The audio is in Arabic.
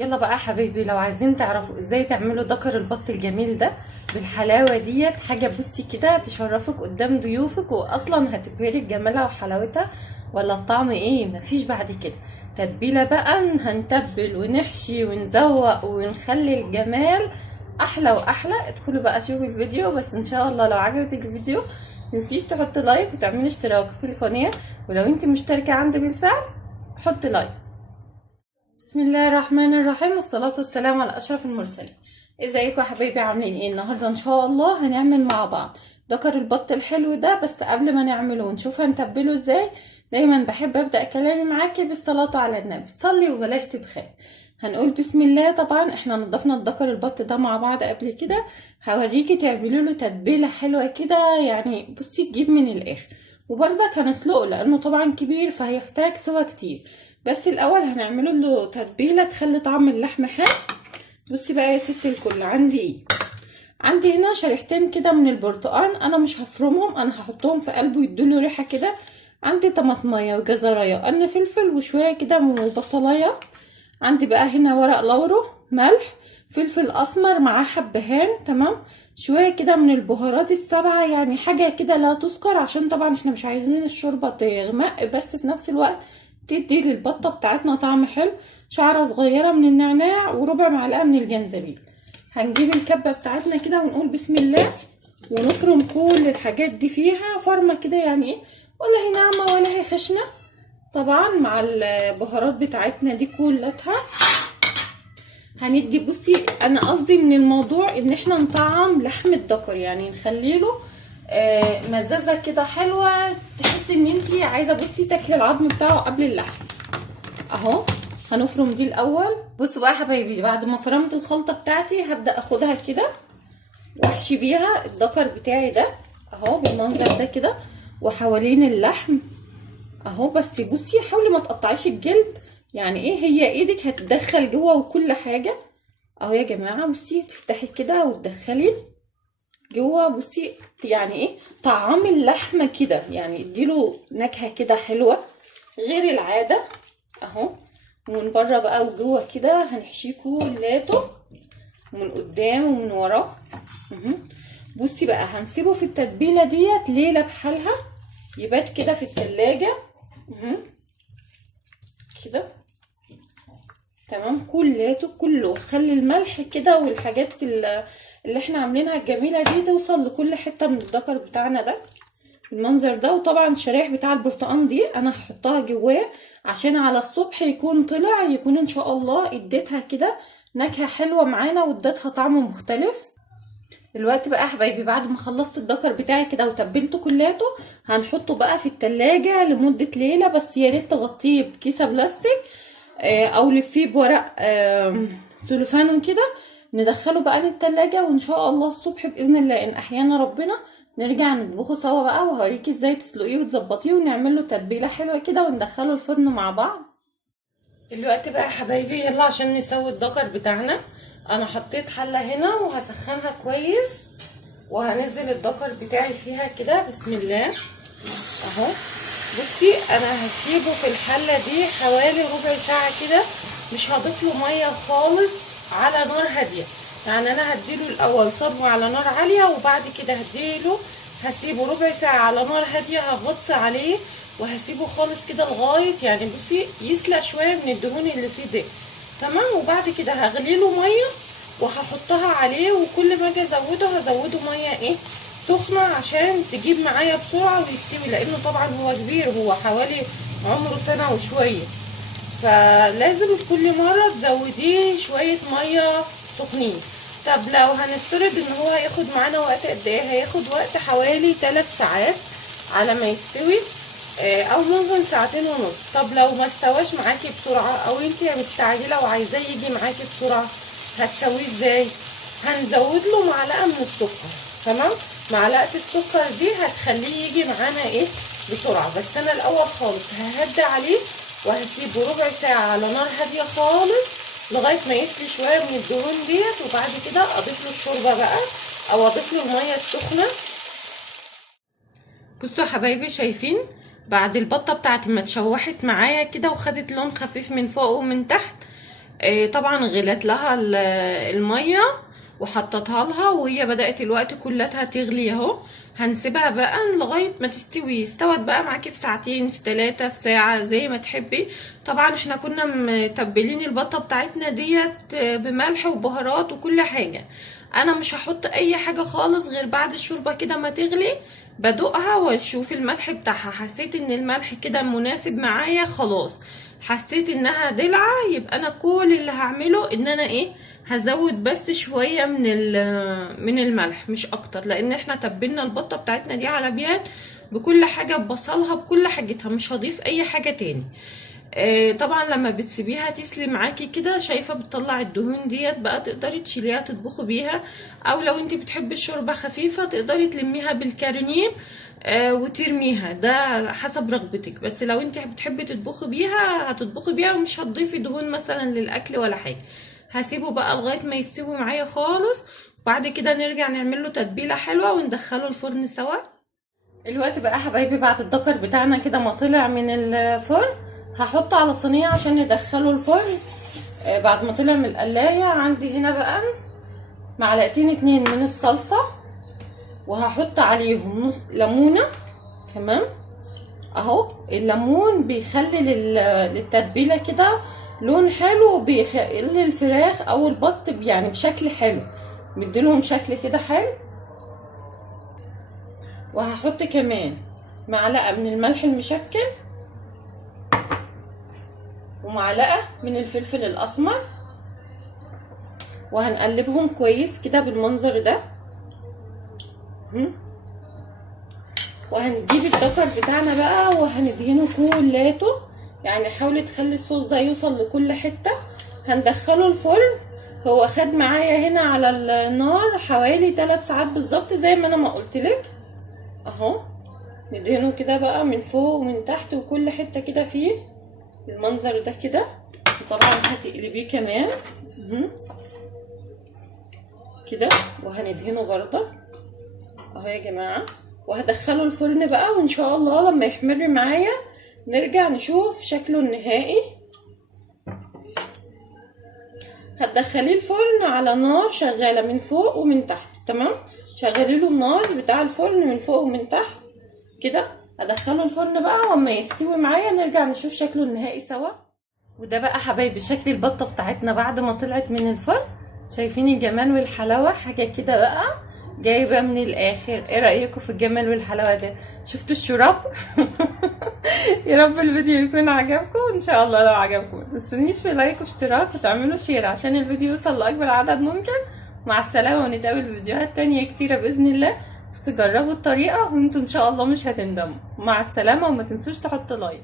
يلا بقى يا حبايبي، لو عايزين تعرفوا ازاي تعملوا دكر البط الجميل ده بالحلاوه ديت، حاجه بصي كده تشرفك قدام ضيوفك، واصلا هتبهرك جمالها وحلاوتها. ولا الطعم ايه مفيش بعد كده. تتبيله بقى، هنتبل ونحشي ونزوق ونخلي الجمال احلى واحلى. ادخلوا بقى شوفوا الفيديو، بس ان شاء الله لو عجبتك الفيديو متنسيش تحط لايك وتعملي اشتراك في القناه، ولو انت مشتركه عندي بالفعل حط لايك. بسم الله الرحمن الرحيم، والصلاة والسلام على أشرف المرسلين. ازيكم يا حبايبي، عاملين ايه؟ النهارده ان شاء الله هنعمل مع بعض دكر البط الحلو ده. بس قبل ما نعمله ونشوف هنتبله ازاي، دايما بحب ابدا كلامي معاكي بالصلاة على النبي. صلي وبلاش تبخل. هنقول بسم الله. طبعا احنا نضفنا الدكر البط ده مع بعض قبل كده، هوريكي تعملوا له تتبيله حلوه كده، يعني بصي تجيب من الاخر. وبرضك هنسلقه لانه طبعا كبير فهيحتاج سوا كتير، بس الاول هنعمله له تتبيله تخلي طعم اللحم حلو. بصي بقى يا ست الكل، عندي ايه؟ عندي هنا شريحتين كده من البرتقال، انا مش هفرمهم، انا هحطهم في قلبه يدوله ريحه كده. عندي طماطميه وجزرايه وقرن فلفل وشويه كده من بصلايه. عندي بقى هنا ورق لورو، ملح، فلفل اسمر معاه حبهان، تمام. شويه كده من البهارات السبعه، يعني حاجه كده لا تذكر، عشان طبعا احنا مش عايزين الشوربه تغمق، بس في نفس الوقت تدي للبطه بتاعتنا طعم حلو. شعره صغيره من النعناع وربع معلقه من الجنزبيل. هنجيب الكبه بتاعتنا كده ونقول بسم الله، ونفرم كل الحاجات دي فيها فرمه كده، يعني ايه، ولا هي ناعمه ولا هي خشنه. طبعا مع البهارات بتاعتنا دي كلها هندي، بصي انا قصدي من الموضوع ان احنا نطعم لحم الدكر، يعني نخليله مزازه كده حلوه، تحسي ان انتي عايزه بصي تاكلي العظم بتاعه قبل اللحم. اهو هنفرم دي الاول. بصوا بقى يا حبايبي، بعد ما فرمت الخلطه بتاعتي هبدا اخدها كده واحشي بيها الدكر بتاعي ده، اهو بالمنظر ده كده، وحوالين اللحم اهو. بس بصي حاولي ما تقطعيش الجلد، يعني ايه، هي ايدك هتدخل جوه وكل حاجه. اهو يا جماعه، بصي تفتحي كده وتدخلي جوه، بصي يعني ايه، طعام اللحمه كده، يعني اديله نكهه كده حلوه غير العاده. اهو ومن بره بقى وجوه كده هنحشيه كلاته، ومن قدام ومن وراه. بصي بقى هنسيبه في التتبيله ديت ليله بحالها، يبات كده في التلاجة كده، تمام. كلاته كله، خلي الملح كده والحاجات اللي احنا عاملينها الجميله دي توصل لكل حته من الدكر بتاعنا ده المنظر ده. وطبعا الشرايح بتاع البرتقال دي انا هحطها جواه عشان على الصبح يكون طلع، يكون ان شاء الله اديتها كده نكهه حلوه معانا واديتها طعم مختلف. دلوقتي بقى يا حبايبي، بعد ما خلصت الدكر بتاعي كده وتبلته كلاته، هنحطه بقى في التلاجة لمدة ليلة. بس يا ريت تغطيه بكيسة بلاستيك او لفيه بورق سلوفان كده. ندخله بقى التلاجة، وان شاء الله الصبح باذن الله ان احيانا ربنا نرجع نطبخه سوا بقى، وهوريكي ازاي تسلقيه وتظبطيه ونعمل له تتبيله حلوه كده وندخله الفرن مع بعض. دلوقتي بقى يا حبايبي يلا عشان نسوي الدكر بتاعنا. انا حطيت حله هنا وهسخنها كويس، وهنزل الدكر بتاعي فيها كده بسم الله. اهو بصي انا هسيبه في الحله دي حوالي ربع ساعه كده، مش هضيف له ميه خالص، على نار هاديه. يعني انا هديله الاول صبو على نار عاليه، وبعد كده هسيبه ربع ساعه على نار هاديه، هغطي عليه وهسيبه خالص كده لغايه يعني بصي يسلق شويه من الدهون اللي فيه ده، تمام. وبعد كده هغليله ميه وهحطها عليه، وكل ما اجي هزوده ميه ايه سخنه عشان تجيب معايا بسرعه ويستوي، لانه طبعا هو كبير، هو حوالي عمره سنه وشويه، فلازم كل مره تزوديه شويه ميه سخنين. طب لو هنفترض ان هو هياخد معانا وقت قد ايه، هياخد وقت حوالي 3 ساعات على ما يستوي، او ممكن 2.5 ساعات. طب لو ما استواش معاكي بسرعه، او انت مستعجله وعايزاه يجي معاكي بسرعه، هتسويه ازاي؟ هنزود له معلقه من السكر، تمام. معلقه السكر دي هتخليه يجي معانا ايه بسرعه. بس انا الاول خالص ههدي عليه وهسيبه ربع ساعه على نار هاديه خالص لغايه ما يسلي شويه من الدهون ديت، وبعد كده اضيف له الشوربه بقى، او اضيف له الميه السخنه. بصوا يا حبايبي، شايفين بعد البطه بتاعتي ما اتشوحت معايا كده وخدت لون خفيف من فوق ومن تحت، طبعا غلت لها الميه وحطتها لها، وهي بدأت الوقت كلها تغلي اهو. هنسيبها بقى لغاية ما تستوي. استوت بقى معاكي في ساعتين، في 3، في ساعة، زي ما تحبي. طبعا احنا كنا متبلين البطة بتاعتنا ديت بملح وبهارات وكل حاجة. انا مش هحط اي حاجة خالص غير بعد الشوربة كده ما تغلي، بدوقها واشوف الملح بتاعها. حسيت ان الملح كده مناسب معايا خلاص، حسيت انها دلعة، يبقى انا كل اللي هعمله ان انا هزود بس شوية من الملح، مش اكتر، لان احنا تبلنا البطة بتاعتنا دي على بيات بكل حاجة، ببصلها بكل حاجتها، مش هضيف اي حاجة تاني. طبعا لما بتسيبيها تسلي معاكي كده، شايفة بتطلع الدهون ديت بقى، تقدري تشيليها تطبخي بيها، او لو انت بتحبي الشوربة خفيفة تقدري تلميها بالكارنيب وترميها، ده حسب رغبتك. بس لو انت بتحبي تطبخي بيها هتطبخي بيها، ومش هتضيفي دهون مثلا للاكل ولا حاجة. هسيبه بقى لغايه ما يستوي معايا خالص، وبعد كده نرجع نعمل له تتبيله حلوه وندخله الفرن سوا. الوقت بقى حبايبي بعد الدكر بتاعنا كده ما طلع من الفرن، هحطه على صينيه عشان ندخله الفرن. بعد ما طلع من القلايه، عندي هنا بقى معلقتين 2 من الصلصه، وهحط عليهم نص ليمونه. تمام اهو. الليمون بيخلي للتتبيله كده لون حلو، وبيخلي الفراخ او البط يعني بشكل حلو، بيديلهم شكل كده حلو. وهحط كمان معلقه من الملح المشكل، ومعلقه من الفلفل الاسمر، وهنقلبهم كويس كده بالمنظر ده. وهنجيب الدكر بتاعنا بقى وهندهنه كولاته، يعني حاولي تخلي الصوص ده يوصل لكل حته. هندخله الفرن. هو خد معايا هنا على النار حوالي 3 ساعات بالظبط، زي ما انا ما قلتلك اهو. ندهنه كده بقى من فوق ومن تحت وكل حته كده فيه المنظر ده كده. وطبعا هتقلبيه كمان كده، وهندهنه برضه اهو يا جماعه. وهدخله الفرن بقى، وان شاء الله لما يحمر معايا نرجع نشوف شكله النهائي. هتدخليه الفرن على نار شغاله من فوق ومن تحت. تمام، شغلي له النار بتاع الفرن من فوق ومن تحت كده. هدخله الفرن بقى، واما يستوي معايا نرجع نشوف شكله النهائي سوا. وده بقى حبايبي شكل البطه بتاعتنا بعد ما طلعت من الفرن. شايفين الجمال والحلاوه؟ حاجه كده بقى جايبه من الاخر. ايه رايكم في الجمال والحلاوه ده؟ شفتوا الشراب؟ يا رب الفيديو يكون عجبكم. ان شاء الله لو عجبكم متنسونيش في لايك واشتراك وتعملوا شير عشان الفيديو يوصل لاكبر عدد ممكن. مع السلامه، ونتقابل في فيديوهات تانية كتيره باذن الله. بس جربوا الطريقه وانتوا ان شاء الله مش هتندموا. مع السلامه، وما تنسوش تحطوا لايك.